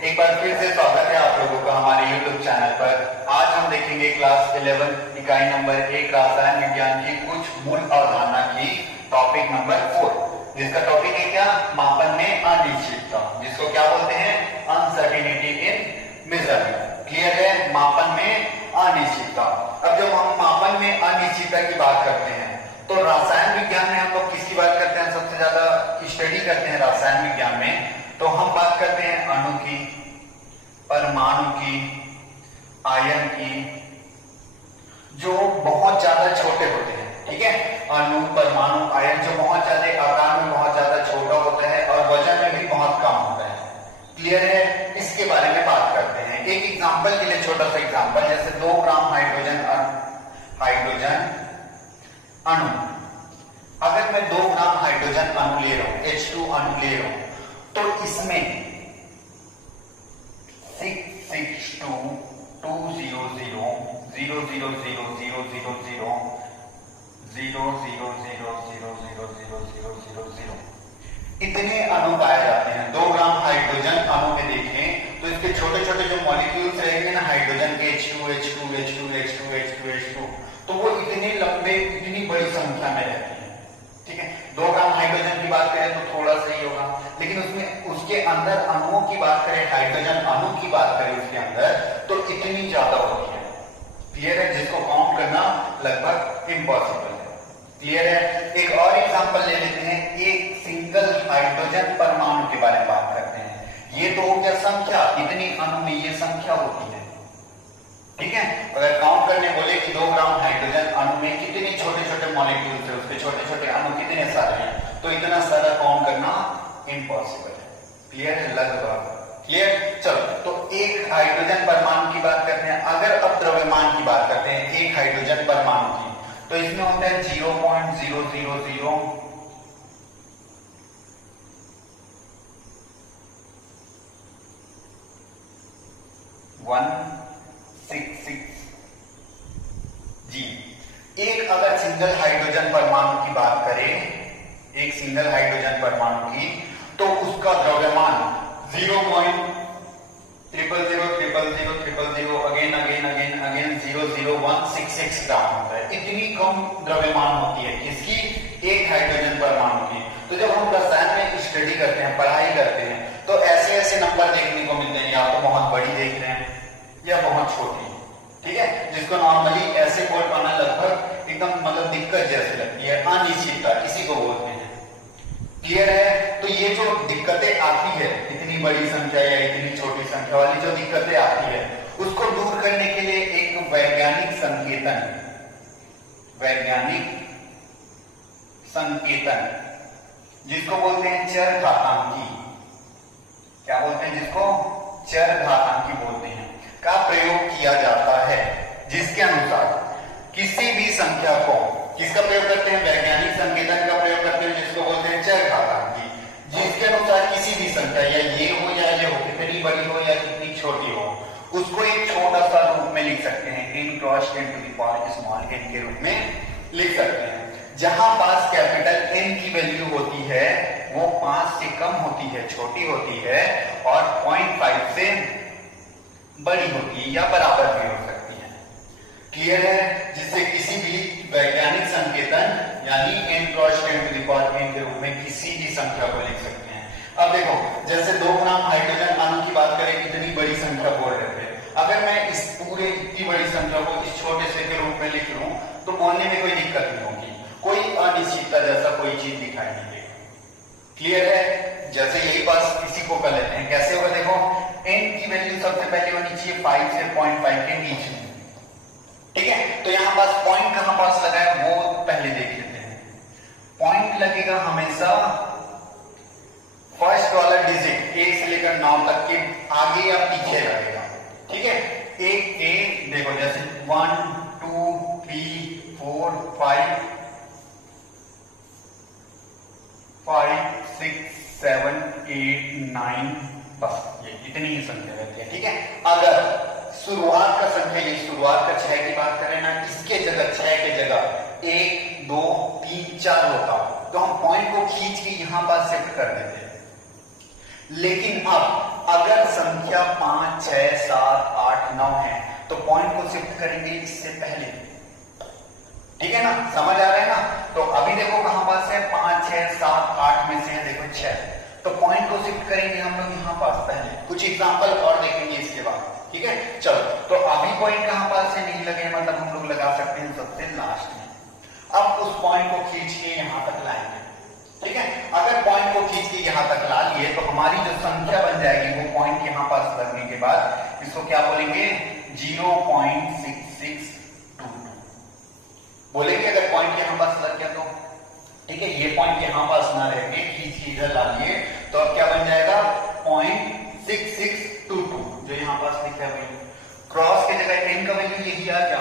एक बार फिर से स्वागत है आप लोगों का हमारे YouTube चैनल पर। आज हम देखेंगे क्लास 11 इकाई नंबर 1 रसायन विज्ञान की कुछ मूल अवधारणा की टॉपिक नंबर 4, जिसका टॉपिक है क्या? मापन में अनिश्चितता, जिसको क्या बोलते हैं? अनसर्टेनिटी इन मेजरमेंट। क्लियर है? मापन में अनिश्चितता। अब जब हम मापन में अनिश्चितता की बात करते हैं तो रसायन विज्ञान में हम लोग किसकी बात करते हैं? सबसे ज्यादा स्टडी करते हैं रसायन विज्ञान में, तो हम बात करते हैं अणु की, परमाणु की, आयन की, जो बहुत ज्यादा छोटे होते हैं। ठीक है, अणु, परमाणु, आयन जो बहुत ज्यादा आकार में बहुत ज्यादा छोटा होता है और वजन में भी बहुत कम होता है। क्लियर है? इसके बारे में बात करते हैं। एक एग्जांपल के लिए, छोटा सा एग्जांपल, जैसे 2 ग्राम हाइड्रोजन अणु, अगर मैं 2 ग्राम हाइड्रोजन अणु ले रहा हूं, H2 अणु ले रहा हूं, तो इसमें 662200000000000 इतने अणु पाए जाते हैं। 2 ग्राम हाइड्रोजन अणु में देखें तो इसके छोटे छोटे जो मॉलिक्यूल्स रहेंगे ना हाइड्रोजन के, H2, तो वो इतने लंबे, इतनी बड़ी संख्या में रहते हैं। ठीक है, 2 ग्राम हाइड्रोजन की बात करें तो थोड़ा सा ही होगा, लेकिन उसमें उसके अंदर अणुओं की बात करें, हाइड्रोजन अणु की बात करें उसके अंदर, तो इतनी ज्यादा होती है। क्लियर है? जिसको काउंट करना लगभग इम्पॉसिबल है। क्लियर है? एक और एग्जांपल ले लेते हैं। एक सिंगल हाइड्रोजन परमाणु के बारे में बात करते हैं। ये तो हो गया संख्या, इतनी अणु में ये संख्या होती है। ठीक है, अगर काउंट करने बोले कि 2 ग्राम हाइड्रोजन अणु में कितने छोटे छोटे मॉलिक्यूल्स है, उसके छोटे छोटे अणु कितने सारे हैं, तो इतना सारा काउंट करना इम्पॉसिबल है। क्लियर है? लगभग। क्लियर? चलो, तो एक हाइड्रोजन परमाणु की बात करते हैं। अगर अब द्रव्यमान की बात करते हैं एक हाइड्रोजन परमाणु की, तो इसमें होता है 0.000166 जी। एक अगर सिंगल हाइड्रोजन परमाणु की बात करें, एक सिंगल हाइड्रोजन परमाणु की, तो उसका द्रव्यमान 0.00000000 अगेन 00166 ग्राम होता है। इतनी कम द्रव्यमान होती है किसकी? एक हाइड्रोजन परमाणु की। तो जब हम रसायन में स्टडी करते हैं, पढ़ाई करते हैं, तो ऐसे ऐसे नंबर देखने को मिलते हैं, या तो बहुत बड़ी देख रहे हैं या बहुत छोटी। ठीक है, जिसको नॉर्मली ऐसे बोल पाना लगभग एकदम मतलब दिक्कत जैसी लगती है। अनिश्चितता इसी को बोलते हैं। क्लियर है? तो ये जो दिक्कतें आती है, इतनी बड़ी संख्या या इतनी छोटी संख्या वाली जो दिक्कतें आती है, उसको दूर करने के लिए एक वैज्ञानिक संकेतन जिसको बोलते हैं चरघातांकी, क्या बोलते हैं? जिसको चरघातांकी बोलते हैं, का प्रयोग किया जाता है, जिसके अनुसार किसी भी संख्या को, किसका प्रयोग करते हैं? वैज्ञानिक संकेतन का प्रयोग करते हैं, जिसको बोलते हैं चरघातांकी, जिसके अनुसार किसी भी संख्या, या ये हो या ये हो, कितनी बड़ी हो या कितनी छोटी हो, उसको एक छोटा सा रूप में लिख सकते हैं, n × 10⁻⁴ स्मॉल n के रूप में लिख सकते हैं। जहां पास कैपिटल N की वैल्यू होती है वो 5 से कम होती है, छोटी होती है, और 0.5 से बड़ी होती है या बराबर भी हो सकती है। क्लियर है? जिससे किसी भी वैज्ञानिक संकेतन यानी n × 10⁻⁴ के रूप में किसी भी संख्या को लिख सकते हैं। अब देखो, जैसे 2 ग्राम हाइड्रोजन अणु की बात करें, इतनी बड़ी संख्या बोल रहे थे। अगर मैं इस पूरे इतनी बड़ी संख्या को इस छोटे से के रूप में लिख लूं तो बोलने में कोई दिक्कत नहीं होगी, कोई अनिश्चितता जैसा कोई चीज दिखाई नहीं देगी। क्लियर है? जैसे यही बात इसी को कर लेते हैं। कैसे होगा? देखो, n की वैल्यू सबसे पहले होनी चाहिए 5 से 0.5 के बीच में। ठीक है, तो यहां पास पॉइंट कहां पास लगा है वो पहले देख लेते हैं। पॉइंट लगेगा हमेशा फर्स्ट वाला डिजिट 1 से लेकर 9 तक के आगे या पीछे लगेगा। ठीक है, एक देखो, जैसे 1 2 3 4 5 6 7 8 9, बस ये इतनी ही संख्या रहती है। ठीक है, अगर शुरुआत का संख्या, ये शुरुआत का 6 की बात करें ना, इसके जगह 6 के जगह 1 2 3 4 होता, तो हम पॉइंट को खींच के यहां पास शिफ्ट कर देते हैं। लेकिन अब अगर संख्या 5, 6, 7, 8, 9 है तो पॉइंट को शिफ्ट करेंगे इससे पहले। ठीक है ना, समझ आ रहा है ना? तो अभी देखो कहां पास है, 5, 6, 7, 8 में से है देखो 6, तो पॉइंट को शिफ्ट करेंगे हम लोग यहां पास पहले। कुछ एग्जांपल और देखेंगे इसके बाद। ठीक है, चलो तो अभी पॉइंट कहां पास है, नहीं लगे मतलब हम लोग लगा सकते हैं सबसे लास्ट में। अब उस पॉइंट को खींच के यहां तक लाएंगे। ठीक है, अगर पॉइंट को खींच के यहां तक ला लिए तो हमारी जो संख्या बन जाएगी वो पॉइंट यहां पास लगने के बाद इसको क्या बोलेंगे, 0.6622 बोलेंगे। अगर पॉइंट यहां पास लग गया तो ठीक है, ये पॉइंट यहां पास ना रह के खींच के इधर ला लिए तो अब क्या बन जाएगा, 0.6622 जो यहां पास लिखा है वही। क्रॉस के जगह 10 का वैल्यू यही आ गया।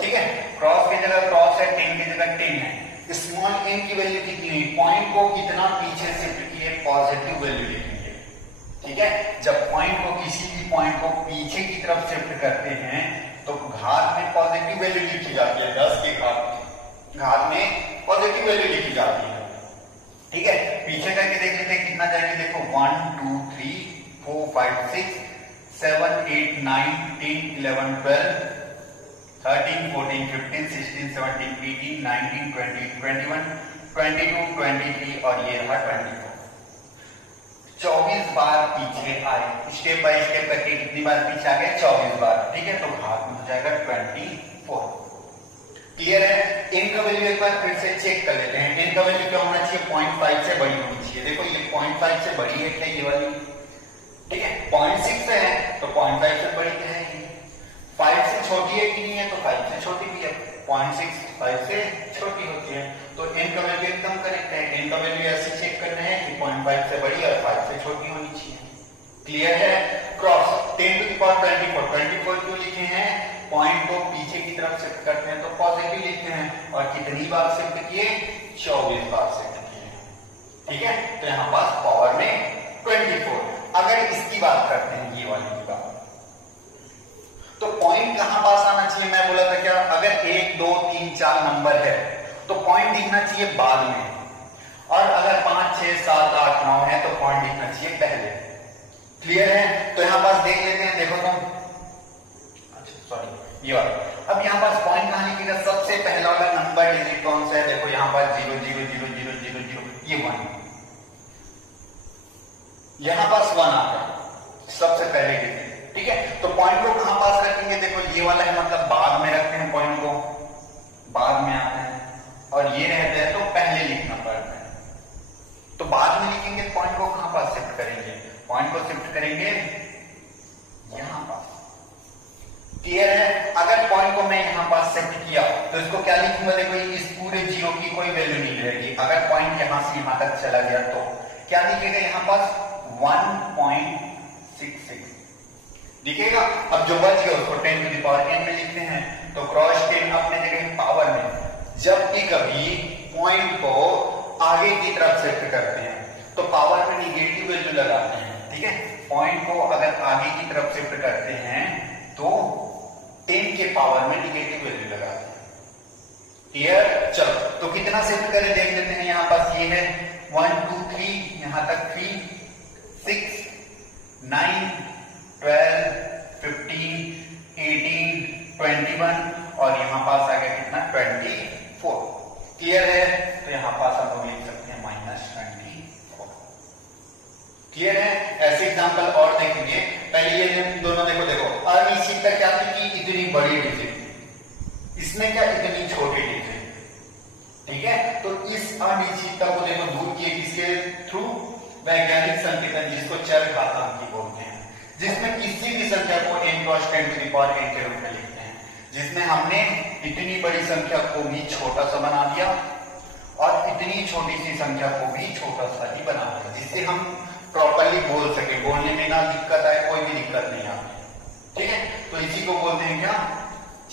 ठीक है, क्रॉस की जगह क्रॉस है, 10 की जगह 10 है। स्मॉल n की वैल्यू कितनी हुई, पॉइंट को कितना पीछे शिफ्ट किए, पॉजिटिव वैल्यू लिखेंगे। ठीक है, जब पॉइंट को किसी भी पॉइंट को पीछे की तरफ शिफ्ट करते हैं तो घात में पॉजिटिव वैल्यू लिखी जाती है। 10 के घात में पॉजिटिव वैल्यू लिखी जाती है। ठीक है, पीछे करके देख लेते हैं कितना जाएंगे, देखो 1 2 3 4 5 6 7 8 9 10 11 12 13 14 15 16 17 18 19 20 21 22 23 और ये रहा 24। 24 बार पीछे आए, स्टेप बाय स्टेप करके कितनी बार पीछे आ गए, 24 बार। ठीक है, तो घात में हो जाएगा 24। क्लियर है? n का वैल्यू एक बार फिर से चेक कर लेते हैं। n का वैल्यू क्या होना चाहिए, 0.5 से बड़ी होनी चाहिए। देखो ये 0.5 से बड़ी है क्या ये वाली, ठीक है, 0.6 है तो 0.5 से बड़ी क्या है, 5 से छोटी है कि नहीं है, तो 5 से छोटी भी है। 0.6 5 से छोटी होती है, तो n का वैल्यू एकदम करेक्ट है। n का वैल्यू ऐसे चेक करना है कि 0.5 से बड़ी और 5 से छोटी होनी चाहिए। क्लियर है? क्रॉस 10 to the power 24 क्यों लिखे हैं, पॉइंट को पीछे की तरफ शिफ्ट करते हैं तो पॉजिटिव लिखते हैं, और कितनी बार शिफ्ट किए, 24 बार शिफ्ट किए। ठीक है, तो यहां पास पावर में 24। अगर इसकी बात करते हैं, ये वाली की बात, तो पॉइंट कहां पास आना चाहिए, मैं बोला था क्या, अगर 1 2 3 4 नंबर है तो पॉइंट दिखना चाहिए बाद में, और अगर 5 6 7 8 9 है तो पॉइंट दिखना चाहिए पहले। क्लियर है? तो यहां पास देख लेते हैं, देखो तुम, अच्छा सॉरी ये वाला, अब यहां पास पॉइंट कहां लिखेगा, सबसे पहला वाला नंबर डिजिट कौन सा है, देखो यहां पास 0 0 0 0 0 0 ये 1, यहां पास 1 आता है सबसे पहले डिजिट। ठीक है, तो पॉइंट को कहां पास रखेंगे, देखो ये वाला है मतलब बाद में रखते हैं, पॉइंट को बाद में आते हैं, और ये रहता है तो पहले लिखना पड़ता है, तो बाद में लिखेंगे। पॉइंट को कहां पास शिफ्ट करेंगे, पॉइंट को शिफ्ट करेंगे यहां पास। क्लियर है? अगर पॉइंट को मैं यहां पास शिफ्ट किया तो इसको क्या लिखूंगा, देखो इस पूरे 0 की कोई वैल्यू नहीं रहेगी। अगर पॉइंट यहां से यहां तक चला गया तो क्या लिखेगा, यहां पास 1.66 दिखेगा। अब जो बच गया उसको 10 to the power n में लिखते हैं, तो क्रॉस 10 अपने जगह पावर में। जब भी कभी पॉइंट को आगे की तरफ शिफ्ट करते हैं तो पावर में निगेटिव वैल्यू लगाते हैं। ठीक है, पॉइंट को अगर आगे की तरफ शिफ्ट करते हैं तो 10 के पावर में निगेटिव वैल्यू लगाते हैं। क्लियर? चलो तो कितना शिफ्ट करें देख लेते हैं। यहां पास ये है 1 2 3, यहां तक 3 6 9 12 15 18 21, और यहां पास आ गया कितना, 24। क्लियर है? तो यहां पास हम लोग लिख सकते हैं -24। क्लियर है? ऐसे एग्जांपल और देखेंगे। पहले ये दोनों देखो, देखो अनिश्चितता क्या थी कि इतनी बड़ी डिजिट थी, इसमें क्या इतनी छोटी डिजिट। ठीक है, तो इस अनिश्चितता को देखो दूर किए किसके थ्रू, वैज्ञानिक संकेतन जिसको चर घातांकी बोलते हैं, जिसमें किसी भी संख्या को n cross 10 to the power n के रूप में लिखते हैं, जिसमें हमने इतनी बड़ी संख्या को भी छोटा सा बना दिया और इतनी छोटी सी संख्या को भी छोटा सा ही बना दिया, जिससे हम प्रॉपर्ली बोल सके, बोलने में ना दिक्कत आए, कोई भी दिक्कत नहीं आती। ठीक है, तो इसी को बोलते हैं क्या,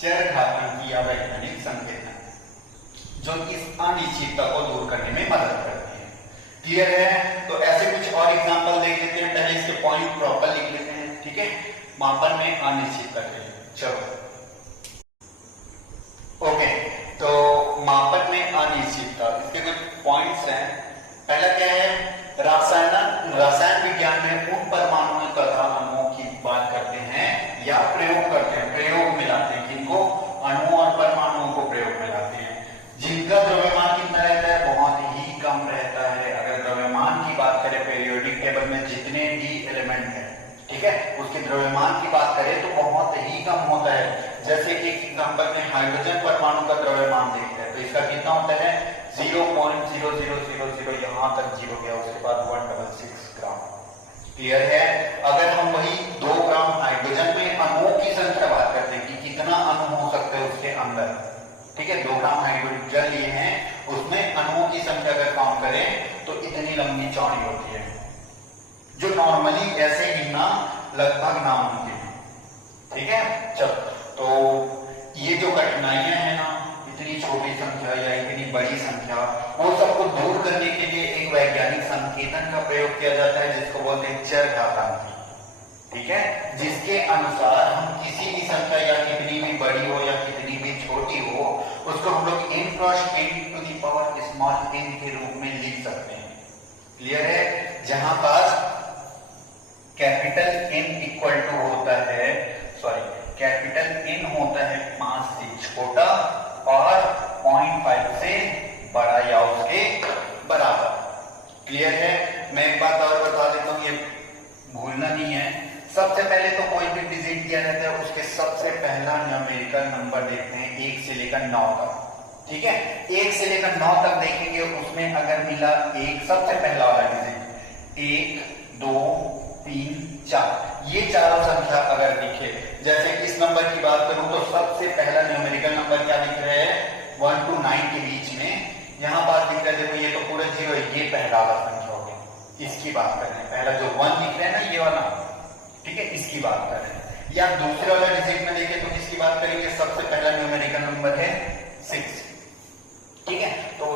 चर घातांकी या वैज्ञानिक संकेतन, जो इस अनिश्चितता को दूर करने में मदद करते हैं। क्लियर है? तो ऐसे कुछ और एग्जांपल देख लेते हैं। पहले इसके पॉइंट प्रॉपर लिख लेते हैं। ठीक है, मापन में अनिश्चितता के लिए, चलो ओके, तो मापन में अनिश्चितता, इसके कुछ पॉइंट्स हैं। पहला क्या है, रसायन विज्ञान में उन परमाणुओं तथा अणुओं की बात करते हैं या प्रयोग करते हैं, प्रयोग में लाते हैं, किनको, अणुओं और परमाणुओं को प्रयोग में लाते हैं, जिनका द्रव्यमान कितना रहता है, बहुत ही कम रहता है। अगर द्रव्यमान की बात करें पीरियोडिक टेबल में जितने भी एलिमेंट है, ठीक है, उसके द्रव्यमान की बात करें तो बहुत ही कम होता है। जैसे कि एक एग्जांपल में हाइड्रोजन परमाणु का द्रव्यमान देखते हैं तो इसका कितना होता है, 0.0000, यहां तक जीरो गया, उसके बाद 166 ग्राम। क्लियर है। अगर हम वही 2 ग्राम हाइड्रोजन में अणुओं की संख्या बात करते हैं कि कितना अणु हो सकते हैं उसके अंदर, ठीक है, 2 ग्राम हाइड्रोजन लिए हैं, उसमें अणुओं की संख्या अगर काउंट करें तो इतनी लंबी चौड़ी होती है, जो नॉर्मली ऐसे गिनना लगभग नामुमकिन है। ठीक है, चलो, तो ये जो कठिनाइयां हैं ना, इतनी छोटी संख्या या इतनी बड़ी संख्या, वो सबको दूर करने के लिए एक वैज्ञानिक संकेतन का प्रयोग किया जाता है जिसको बोलते हैं चरघातांकी। ठीक है, जिसके अनुसार हम किसी भी संख्या या कितनी भी बड़ी हो या कितनी भी छोटी हो, उसको हम लोग n cross n to the power small n के रूप में लिख सकते हैं। क्लियर है। जहां पास कैपिटल N इक्वल टू होता है, कैपिटल N होता है 5 से छोटा और 0.5 से बड़ा या उसके बराबर। क्लियर है। मैं एक बात और बता देता हूं, ये भूलना नहीं है। सबसे पहले तो कोई भी डिजिट दिया जाता है उसके सबसे पहला न्यूमेरिकल नंबर देखते हैं 1 से लेकर 9 तक। ठीक है, 1 से लेकर 9 तक देखेंगे, उसमें अगर मिला 1 सबसे पहला वाला डिजिट, 1 2 3 4, ये चारों संख्या अगर दिखे, जैसे इस नंबर की बात करूं तो सबसे पहला न्यूमेरिकल नंबर क्या दिख रहा है, 1 to 9 के बीच में यहां बात दिख रहा है, देखो ये तो पूरा जीरो है, ये पहला वाला संख्या हो गया, इसकी बात कर रहे हैं। पहला जो 1 दिख रहा है ना, ये वाला, ठीक है, इसकी बात कर रहे हैं। या दूसरे वाला डिजिट में देखें तो किसकी बात करेंगे, सबसे पहला न्यूमेरिकल नंबर है 6। ठीक है, तो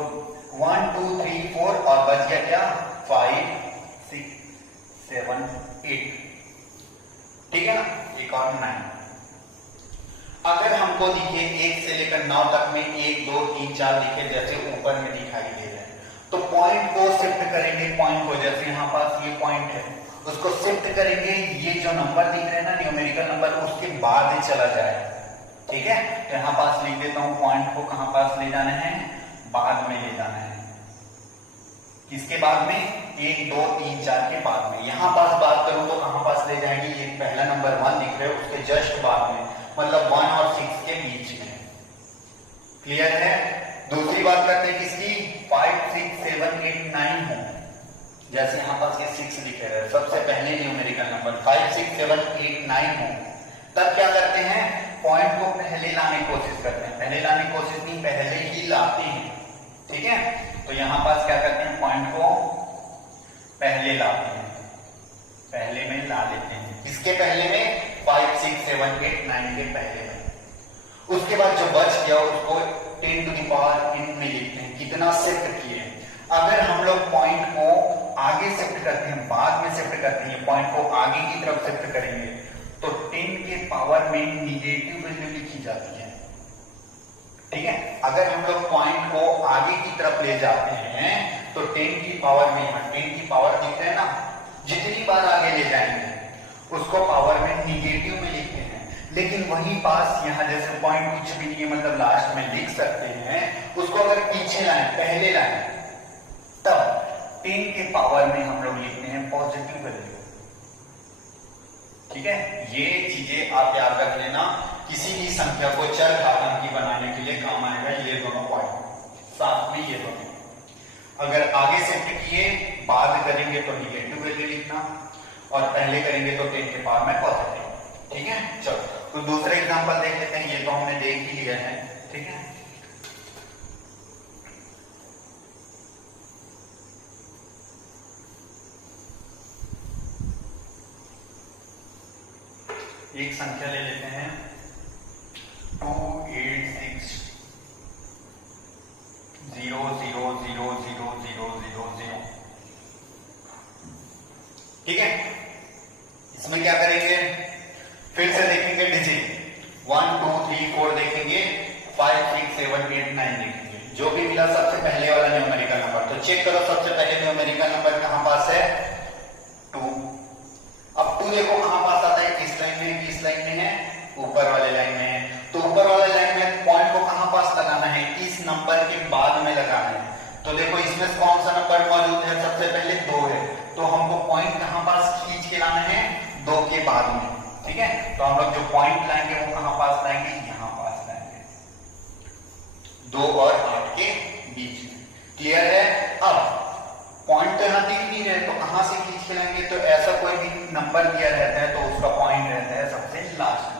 1 2 3 4 और बच गया क्या, 5 6 7 8। ठीक है ना, एक और 9। अगर हमको दिखे 1 से लेकर 9 तक में 1 2 3 4 दिखे जैसे ऊपर में दिखाई दे रहे हैं, तो पॉइंट को शिफ्ट करेंगे, पॉइंट को, जैसे यहां पास ये पॉइंट है उसको शिफ्ट करेंगे, ये जो नंबर दिख रहे हैं ना न्यूमेरिकल नंबर, उसके बाद ही चला जाए। ठीक है, तो यहां पास लिख देता हूं, पॉइंट को कहां पास ले जाना है, बाद में ले जाना है। किसके बाद में, 1 2 3 4 के बाद में। यहां पास बात करूं तो कहां पास ले जाएंगे, ये पहला नंबर 1 दिख रहा है उसके जस्ट बाद में, मतलब 1 और 6 के बीच में। क्लियर है। दूसरी बात करते हैं किसकी, 5 6 7 8 9 हो, जैसे यहां पास ये 6 दिख रहा है, सबसे पहले न्यूमेरिकल नंबर 5 6 7 8 9 हो, तब क्या करते हैं, पॉइंट को पहले लाने की कोशिश करते हैं, पहले लाने की कोशिश नहीं, पहले ही लाते हैं। ठीक है, तो यहां पास क्या करते हैं, पॉइंट को पहले लाते हैं, पहले में ला लेते हैं। इसके पहले में 5 6 7 8 9 के पहले में, उसके बाद जो बच गया उसको 10 टू द पावर n में लिखते हैं, कितना शिफ्ट किए। अगर हम लोग पॉइंट को आगे शिफ्ट करते हैं, बाद में शिफ्ट करते हैं, पॉइंट को आगे की तरफ शिफ्ट करेंगे तो 10 के पावर में निगेटिव वैल्यू लिखी जाती है। ठीक है, अगर हम लोग पॉइंट को आगे की तरफ ले जाते हैं तो 10 की पावर में, यहां 10 की पावर दिख रहा है ना, जितनी बार आगे ले जाएंगे उसको पावर में निगेटिव में लिखते हैं। लेकिन वही पास यहां जैसे पॉइंट कुछ भी नहीं है, मतलब लास्ट में लिख सकते हैं, उसको अगर पीछे लाएं, पहले लाएं, तब 10 के पावर में हम लोग लिखते हैं पॉजिटिव वैल्यू। ठीक है, ये चीजें आप याद रख लेना, किसी भी संख्या को चरघातांकी बनाने के लिए काम आएगा ये दोनों पॉइंट, साथ में ये दोनों। अगर आगे शिफ्ट किए, बाद करेंगे तो निगेटिव वैल्यू लिखना, और पहले करेंगे तो 10 के पावर में पॉजिटिव। ठीक है, चलो तो दूसरा एग्जांपल देख लेते हैं, ये तो हमने देख ही लिया है। ठीक है, एक संख्या ले लेते हैं 2 8 6 0 0 0 0 0 0 0। ठीक है, इसमें क्या करेंगे, फिर से देखेंगे डिजिट 1 2 3 4 देखेंगे, 5 6 7 8 9 देखेंगे, जो भी मिला सबसे पहले वाला न्यूमेरिकल नंबर। तो चेक करो सबसे पहले न्यूमेरिकल नंबर कहां पास है 2। अब 2 देखो कहां पास आता है, किस लाइन में, किस लाइन में है, ऊपर वाले लाइन में है। तो ऊपर वाले लाइन में पॉइंट को कहां पास लगाना है, इस नंबर के बाद में लगाना है। तो देखो इसमें कौन सा नंबर मौजूद है, सबसे पहले 2 है, तो हमको पॉइंट कहां पास खींच के लाना है 2 के बाद में, ठीक है। तो हम लोग जो पॉइंट लाएंगे वो कहां पास लाएंगे, यहां पास लाएंगे, 2 और 8 के बीच में। क्लियर है। अब पॉइंट तो यहां दिख नहीं रहे, तो कहां से खींच के लाएंगे, तो ऐसा कोई भी नंबर दिया रहता है तो उसका पॉइंट रहता है सबसे लास्ट में,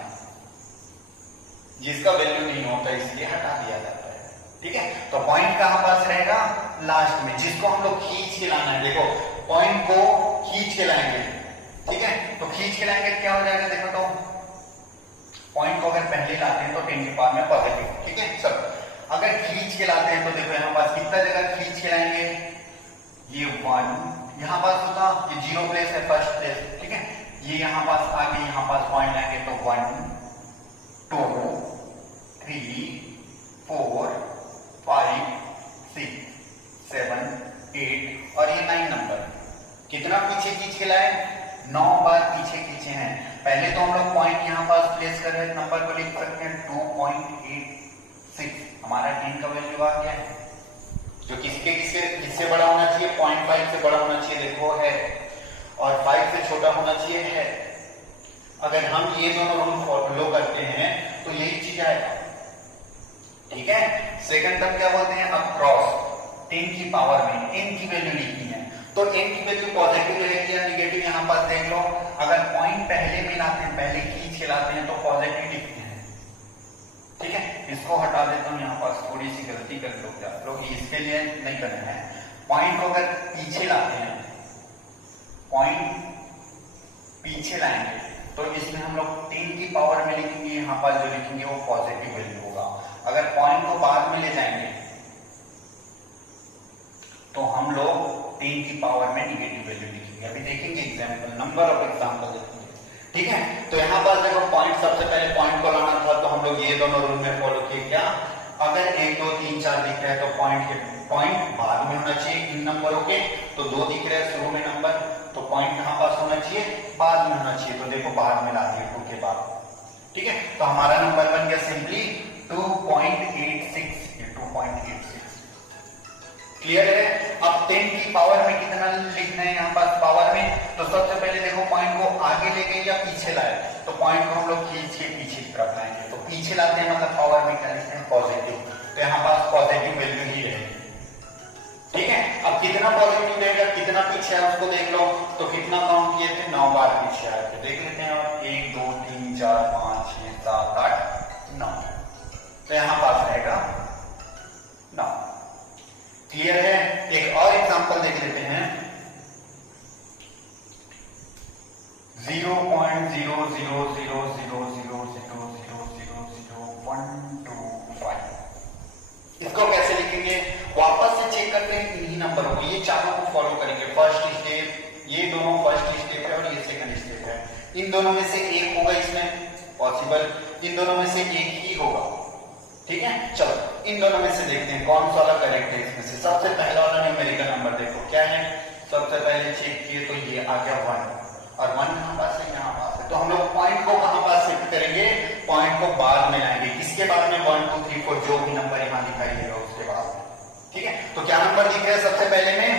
जिसका वैल्यू नहीं होता इसलिए हटा दिया जाता है, ठीक है। तो पॉइंट कहां पास रहेगा, लास्ट में, जिसको हम लोग खींच के लाना है। देखो पॉइंट को खींच के लाएंगे, ठीक है। तो खींच के लाएंगे क्या हो जाएगा, देखो तो पॉइंट को अगर पहले लाते हैं तो 10 के पावर में पॉजिटिव, ठीक है। सब अगर खींच के लाते हैं तो देखो यहाँ पास कितना जगह खींच के लाएंगे, ये 1 यहाँ पास होता, ये 0 प्लेस है, फर्स्ट प्लेस, ठीक है। ये यहाँ पास आगे यहाँ पास पॉइंट लाएंगे तो 1 2 3 4 5 6 7 8 और ये 9 नंबर। कितना पीछे खींच के लाए, 9 बार पीछे खींचे हैं। पहले तो हम लोग पॉइंट यहाँ पास प्लेस कर रहे हैं, नंबर को लिख सकते हैं 2.86, हमारा 10 का वैल्यू आ गया है, जो किससे बड़ा होना चाहिए, 0.5 से बड़ा होना चाहिए, देखो है, और 5 से छोटा होना चाहिए है। अगर हम ये दोनों रूल फॉलो करते हैं तो यही चीज आएगा, ठीक है। सेकंड टर्म क्या बोलते हैं, अब क्रॉस 10 की पावर में n की वैल्यू लिखनी है, तो n की वैल्यू पॉजिटिव रहेगी या निगेटिव, यहाँ पास देख लो। अगर पॉइंट पहले मिलाते हैं, पहले खींच के लाते हैं तो पॉजिटिव लिखते हैं, ठीक है। इसको हटा देता हूं, यहाँ पास थोड़ी सी गलती कर लोग, इसके लिए नहीं करना है। पॉइंट को अगर पीछे लाते हैं, पॉइंट पीछे लाएंगे तो इसमें हम लोग 10 की पावर में लिखेंगे, यहाँ पास जो लिखेंगे वो पॉजिटिव वैल्यू होगा। अगर पॉइंट को बाद में ले जाएंगे तो हम लोग 10 की पावर में निगेटिव वैल्यू लिखेंगे। अभी देखेंगे एग्जाम्पल, नंबर ऑफ एग्जाम्पल देखेंगे, ठीक है। तो यहाँ पर देखो पॉइंट, सबसे पहले पॉइंट को लाना था तो हम लोग ये दोनों रूल में फॉलो किए। क्या, अगर 1 2 3 4 दिख रहा है तो पॉइंट बाद में होना चाहिए इन नंबरों के, तो 2 दिख रहा है शुरू में नंबर, तो पॉइंट कहां पास होना चाहिए, बाद में होना चाहिए, तो देखो बाद में ला दिए 2 के बाद, ठीक है। तो हमारा नंबर बन गया सिंपली 2.86, ये 2.86। क्लियर है। अब 10 की पावर में कितना लिखना है यहाँ पास पावर में, तो सबसे पहले देखो पॉइंट को आगे ले गए या पीछे लाए, तो पॉइंट को हम लोग खींच के पीछे की तरफ लाएंगे, तो पीछे लाते हैं मतलब पावर में क्या लिखते हैं, पॉजिटिव, तो यहाँ पास पॉजिटिव वैल्यू ही रहेगी, ठीक है। अब कितना पॉजिटिव रहेगा, कितना पीछे है उसको देख लो, तो कितना काउंट किए थे, 9 बार पीछे आए थे, देख लेते हैं। और 1 2 3 4 5 6 7 8 9, तो यहाँ पास रहेगा 9। क्लियर है। एक और एग्जांपल देख लेते हैं, 0.000000000125। इसको कैसे लिखेंगे, वापस से चेक करते हैं इन्हीं नंबरों को, ये चारों को फॉलो करेंगे। फर्स्ट स्टेप, ये दोनों फर्स्ट स्टेप है और ये सेकंड स्टेप है। इन दोनों में से एक होगा इसमें पॉसिबल, इन दोनों में से एक ही होगा, ठीक है। चलो इन दोनों में से देखते हैं कौन सा वाला करेक्ट है इसमें से। सबसे पहला वाला न्यूमेरिकल नंबर देखो क्या है, सबसे पहले चेक किए तो ये आ गया 1, और 1 कहां पास है, यहाँ पास है, तो हम लोग पॉइंट को कहां पास शिफ्ट करेंगे, पॉइंट को बाद में लाएंगे, किसके बाद में, 1 2 3 4 जो भी नंबर यहाँ दिखाई देगा उसके बाद, ठीक है। तो क्या नंबर दिख रहा है, सबसे पहले में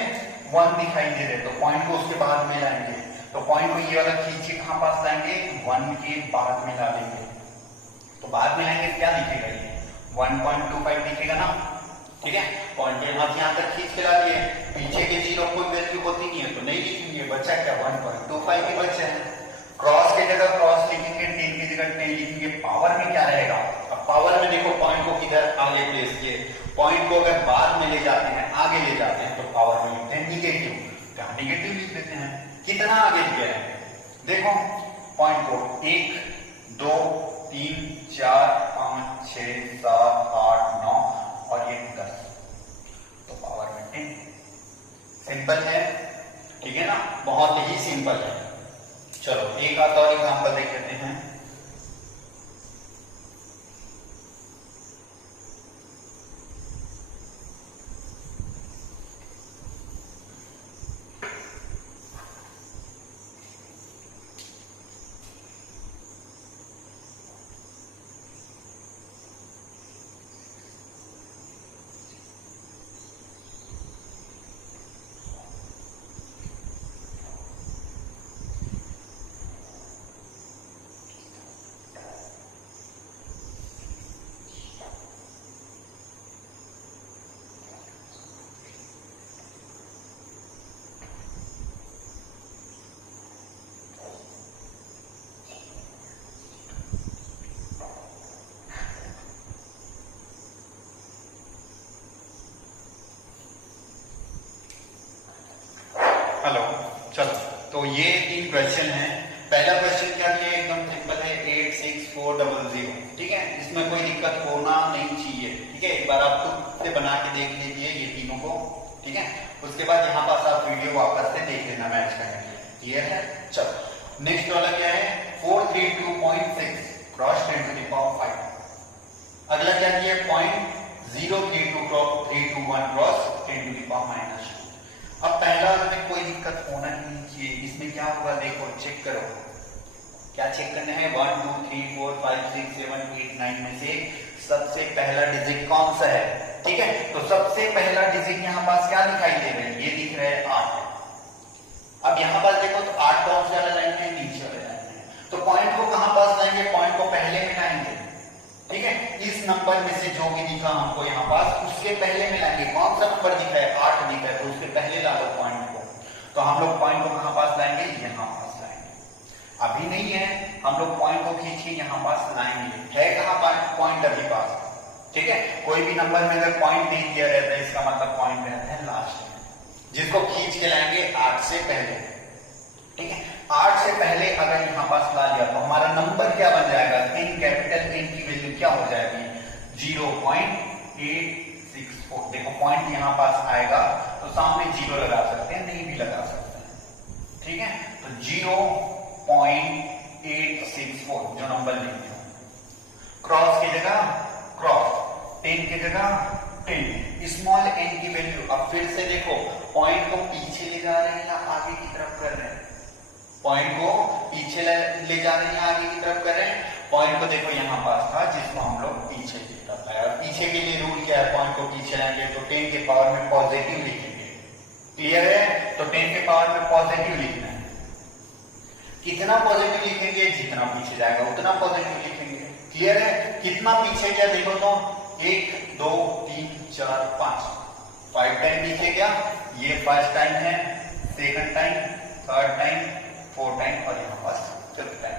1 दिखाई दे रहे, तो पॉइंट को उसके बाद में लाएंगे, तो पॉइंट को ये वाला खींच के कहां पास लाएंगे, 1 के बाद में ला देंगे, तो बाद में लाएंगे क्या दिखेगा, ये 1.25 दिखेगा ना, ठीक है। पॉइंट यहां से यहां तक खींच के ला दिए, पीछे के 0 कोई वैल्यू होती नहीं है तो नहीं लिखेंगे, बचा क्या 1.25 ही बचे हैं। क्रॉस की जगह क्रॉस लिखेंगे, 10 की जगह 10 लिखेंगे। पावर में क्या रहेगा, अब पावर में देखो पॉइंट को किधर आगे प्लेस किए, पॉइंट को अगर बाद में ले जाते हैं, आगे ले जाते हैं, तो पावर में लिखते हैं निगेटिव, क्या निगेटिव लिख देते हैं। कितना आगे गया है देखो, पॉइंट को 1 2 3 4 5 6 7 8 9 और ये 10, तो पावर में 10। सिंपल है, ठीक है ना, बहुत ही सिंपल है। चलो एक आधा और एग्जांपल देख लेते हैं। हेलो, चलो तो ये 3 क्वेश्चन हैं। पहला क्वेश्चन क्या दिया, एकदम सिंपल है, 86400। ठीक है, इसमें कोई दिक्कत होना नहीं चाहिए। ठीक है, एक बार आप खुद से बना के देख लीजिए ये तीनों को। ठीक है, उसके बाद यहाँ पास आप वीडियो वापस से देख लेना मैच करने के लिए। क्लियर है? चलो नेक्स्ट वाला क्या है, 432.6 क्रॉस 10 to the power 5। अगला क्या दिया, 0.032 क्रॉस 10 to the power -2। अब पहला में कोई दिक्कत होना नहीं चाहिए। इसमें क्या होगा देखो, चेक करो, क्या चेक करना है, 1 2 3 4 5 6 7 8 9 में से सबसे पहला डिजिट कौन सा है। ठीक है, तो सबसे पहला डिजिट यहाँ पास क्या दिखाई दे रहा है, ये दिख रहा है 8। अब यहाँ पास देखो तो 8 कौन से वाला लाइन है, नीचे वाला लाइन है, तो पॉइंट को कहां पास लाएंगे, पॉइंट को पहले में लाएंगे। ठीक है, इस नंबर में से जो भी दिखा हमको यहाँ पास उसके पहले में लाएंगे। कौन सा नंबर दिखा है, 8 दिखा है, तो उसके पहले ला लो पॉइंट को। तो हम लोग पॉइंट को कहां पास लाएंगे, यहाँ पास लाएंगे। अभी नहीं है, हम लोग पॉइंट को खींच के यहाँ पास लाएंगे। है कहां पॉइंट अभी पास। ठीक है, कोई भी नंबर में अगर पॉइंट नहीं दिया रहता है इसका मतलब पॉइंट रहता है लास्ट में, जिसको खींच के लाएंगे 8 से पहले। ठीक है, 8 से पहले अगर यहाँ पास ला लिया तो हमारा नंबर क्या बन जाएगा, n कैपिटल N की वैल्यू क्या हो जाएगी, 0.864। देखो पॉइंट यहाँ पास आएगा तो सामने 0 लगा सकते हैं, नहीं भी लगा सकते हैं। ठीक है, तो 0.864 जो नंबर लिखते हैं, क्रॉस की जगह क्रॉस, 10 की जगह 10, स्मॉल n की वैल्यू। अब फिर से देखो, पॉइंट को पीछे ले जा रहे हैं या आगे की तरफ कर रहे हैं, पॉइंट को पीछे ले जा रहे हैं आगे की तरफ कर रहे हैं। पॉइंट को देखो यहाँ पास था जिसको हम लोग पीछे की तरफ लाए, और पीछे के लिए रूल क्या है, पॉइंट को पीछे लाएंगे तो 10 के पावर में पॉजिटिव लिखेंगे। क्लियर है, तो 10 के पावर में पॉजिटिव लिखना है। कितना पॉजिटिव लिखेंगे, जितना पीछे जाएगा उतना पॉजिटिव लिखेंगे। क्लियर है, कितना पीछे क्या देखो तो 1 2 3 4 5 टाइम पीछे क्या, ये फर्स्ट टाइम है, second time, third time, 4 time और यहाँ पास 5th टाइम।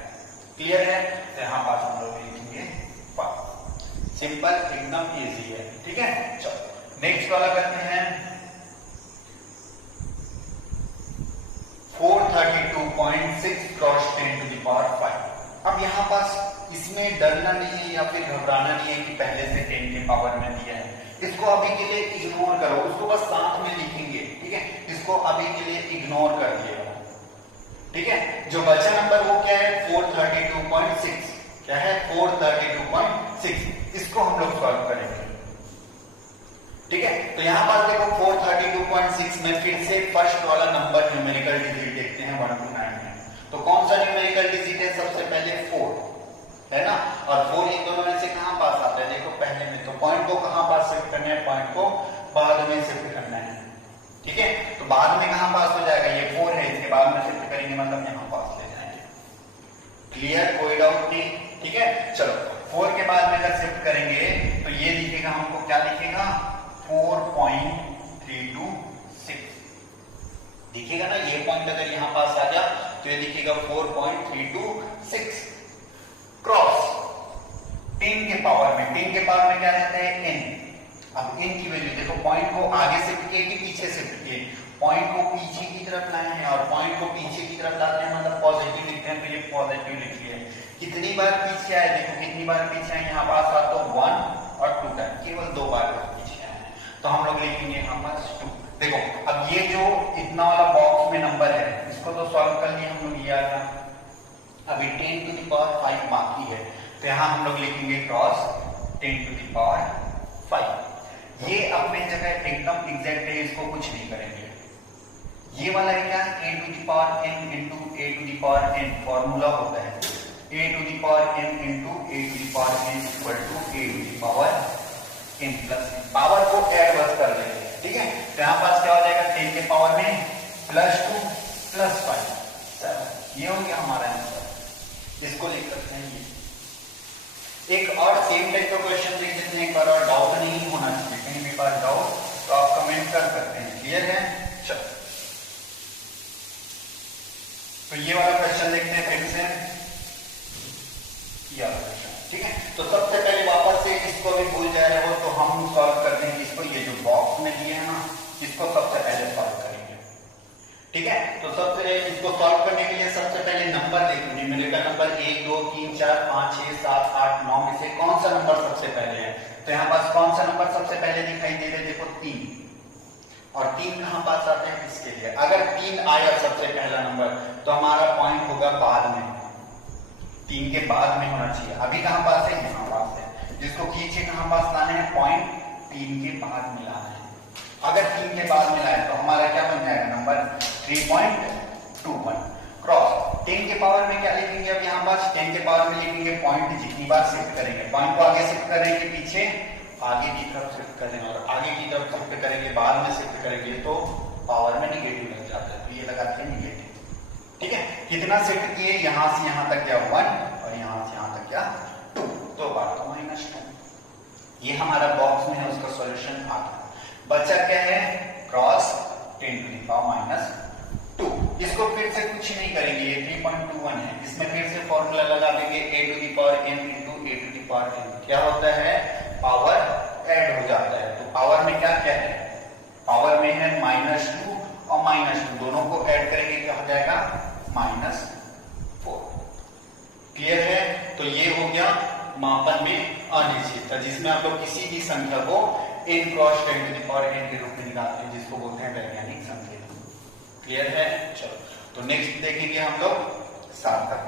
क्लियर है, तो यहाँ पास हम लोग लिखेंगे 5। सिंपल, एकदम इजी है। ठीक है, चलो नेक्स्ट वाला करते हैं, 432.6 क्रॉस 10 to the power 5। अब यहाँ पास इसमें डरना नहीं है या फिर घबराना नहीं है कि पहले से 10 के पावर में दिया है। इसको अभी के लिए इग्नोर करो, उसको बस साथ में लिखेंगे। ठीक है, इसको अभी के लिए इग्नोर कर दिया। ठीक है, जो बचा नंबर वो क्या है, 432.6। क्या है, 432.6। इसको हम लोग सॉल्व करेंगे। ठीक है, तो यहाँ पास देखो 432.6 में फिर से फर्स्ट वाला नंबर न्यूमेरिकल डिजिट देखते हैं 1 to 9 में। तो कौन सा न्यूमेरिकल डिजिट है, सबसे पहले 4 है ना, और 4 इन दोनों में से कहां पास आता है, देखो पहले में, तो पॉइंट को कहां पास शिफ्ट करना है, पॉइंट को बाद में शिफ्ट करना है। ठीक है, तो बाद में कहां पास हो जाएगा, ये 4 है, इसके बाद में शिफ्ट करेंगे मतलब यहां पास ले जाएंगे। क्लियर, कोई डाउट नहीं। ठीक है, चलो 4 के बाद में अगर शिफ्ट करेंगे तो ये दिखेगा हमको, क्या दिखेगा, 4.326 दिखेगा ना। ये पॉइंट अगर यहां पास आ गया तो ये दिखेगा 4.326 क्रॉस 10 के पावर में। 10 के पावर में क्या रहता है, n। अब n की वैल्यू देखो, पॉइंट को आगे शिफ्ट किए कि पीछे शिफ्ट किए, पॉइंट को पीछे की तरफ लाए हैं, और पॉइंट को पीछे की तरफ लाते हैं मतलब पॉजिटिव लिखते हैं, तो ये पॉजिटिव लिख लिया। कितनी बार पीछे आए, देखो कितनी बार पीछे आए, यहाँ पास आ तो 1 और 2 टाइम, केवल 2 बार पीछे आए, तो हम लोग लिखेंगे यहाँ पास 2। देखो अब ये जो इतना वाला बॉक्स में नंबर है, इसको तो सॉल्व कर लिए हम लोग, ये आ गया। अभी 10 to the power 5 बाकी है, तो यहाँ हम लोग लिखेंगे क्रॉस 10 to the power 5। ये अपने जगह एकदम एग्जैक्ट है, इसको कुछ नहीं करेंगे। ये वाला है क्या, a to the power n into a to the power n, formula होता है a to the power n into a to the power n equal to a to the power n plus n। Power को add बस कर लेंगे। ठीक है, तो यहाँ पास क्या हो जाएगा, 10 के पावर में +2 + 5 7। ये हो गया हमारा आंसर, इसको लिख सकते हैं। ये एक और सेम टाइप का क्वेश्चन देख लेते हैं एक बार, और डाउट नहीं होना चाहिए, कहीं भी बार डाउट तो आप कमेंट कर सकते हैं। क्लियर है, चलो तो ये वाला क्वेश्चन देखते हैं फिर से, ये वाला क्वेश्चन। ठीक है, तो सबसे पहले वापस से इसको भी भूल जा रहे हो तो हम सॉल्व करते हैं इसको, ये जो बॉक्स में दिए है ना, इसको सबसे पहले सॉल्व करेंगे। ठीक है, तो सबसे इसको सॉल्व करने के लिए सबसे पहले नंबर देखो, न्यूमेरिकल नंबर 1 2 3 4 5 6 7 8 9 में से कौन सा नंबर सबसे पहले है। तो यहाँ पास कौन सा नंबर सबसे पहले दिखाई दे रहा है, देखो 3। और 3 कहां पास आता है, इसके लिए अगर 3 आया सबसे पहला नंबर तो हमारा पॉइंट होगा बाद में, 3 के बाद में होना चाहिए। अभी कहां पास है, यहाँ पास है, जिसको खींचे कहां पास लाना है, पॉइंट 3 के बाद मिलाना है। अगर 3 के बाद मिलाए तो हमारा क्या बन जाएगा नंबर 3.21 क्रॉस। 10 के पावर में क्या लिखेंगे, अब यहाँ पास 10 के पावर में लिखेंगे पॉइंट, जितनी बार शिफ्ट करेंगे पॉइंट को आगे शिफ्ट करेंगे, पीछे आगे की तरफ शिफ्ट करेंगे, और आगे की तरफ शिफ्ट करेंगे, बाद में शिफ्ट करेंगे तो पावर में निगेटिव लग जाता है, तो ये लगाते हैं निगेटिव। ठीक है, कितना शिफ्ट किए, यहां से यहां तक क्या 1 और यहां से यहां तक क्या 2, तो बार तो -2। ये हमारा बॉक्स में है, उसका सॉल्यूशन आ गया। बचा क्या है, क्रॉस 10 to the power -2। इसको फिर से कुछ नहीं करेंगे, ये 3.21 है, इसमें फिर से फॉर्मूला लगा देंगे a to the power n into a to the power n। क्या होता है, पावर ऐड हो जाता है। तो पावर में क्या क्या है, पावर में है -2 और -2, दोनों को ऐड करेंगे क्या हो जाएगा -4। क्लियर है, तो ये हो गया मापन में अनिश्चित, जिसमें आप लोग किसी भी संख्या को n cross 10 to the power n के रूप में निकालते हैं, जिसको बोलते हैं वैज्ञानिक संकेत। क्लियर है, चलो तो नेक्स्ट देखेंगे हम लोग सार्थक।